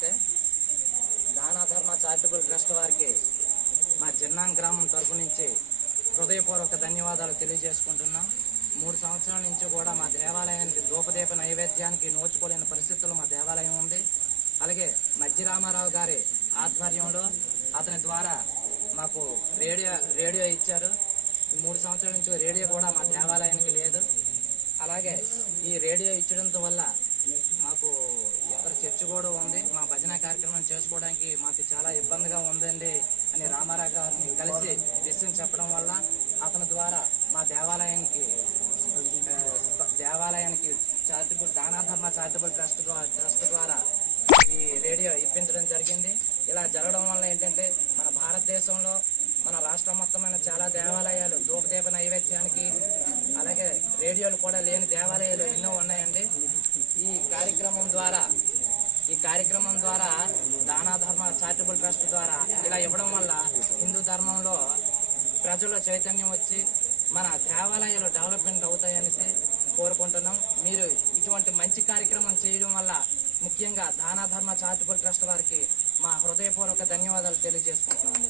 చూస్తే దాన ధర్మ చారిటబుల్ ట్రస్ట్ వారికి మా జిన్నాం గ్రామం తరఫు నుంచి హృదయపూర్వక ధన్యవాదాలు తెలియజేసుకుంటున్నాం. మూడు సంవత్సరాల నుంచి కూడా మా దేవాలయానికి ధూపదీప నైవేద్యానికి నోచుకోలేని పరిస్థితులు మా దేవాలయం ఉంది. అలాగే మధ్య రామారావు గారి ఆధ్వర్యంలో అతని ద్వారా మాకు రేడియో రేడియో ఇచ్చారు. మూడు సంవత్సరాల నుంచి రేడియో కూడా మా దేవాలయానికి లేదు. అలాగే ఈ రేడియో ఇచ్చడంతో వల్ల మాకు ఎవరి చర్చ కూడా ఉంది. మా భజన కార్యక్రమం చేసుకోవడానికి మాకు చాలా ఇబ్బందిగా ఉందండి అని రామారావు గారిని కలిసి విషయం చెప్పడం వల్ల అతని ద్వారా మా దేవాలయానికి దేవాలయానికి చారిటబుల్ దానాధర్మ చారిటబుల్ ట్రస్ట్ ద్వారా ట్రస్ట్ ద్వారా ఈ రేడియో ఇప్పించడం జరిగింది. ఇలా జరగడం వల్ల ఏంటంటే మన భారతదేశంలో మన రాష్ట్రం మొత్తమైన చాలా దేవాలయాలు ధూపదీప నైవేద్యానికి అలాగే రేడియోలు కూడా లేని దేవాలయాలు ఎన్నో ఉన్నాయండి ఈ కార్యక్రమం ద్వారా ఈ కార్యక్రమం ద్వారా దానాధర్మ చారిటబుల్ ట్రస్ట్ ద్వారా ఇలా ఇవ్వడం వల్ల హిందూ ధర్మంలో ప్రజల్లో చైతన్యం వచ్చి మన దేవాలయాలు డెవలప్మెంట్ అవుతాయనేసి కోరుకుంటున్నాం. మీరు ఇటువంటి మంచి కార్యక్రమం చేయడం వల్ల ముఖ్యంగా దానాధర్మ చారిటబుల్ ట్రస్ట్ వారికి మా హృదయపూర్వక ధన్యవాదాలు తెలియజేసుకుంటున్నాం.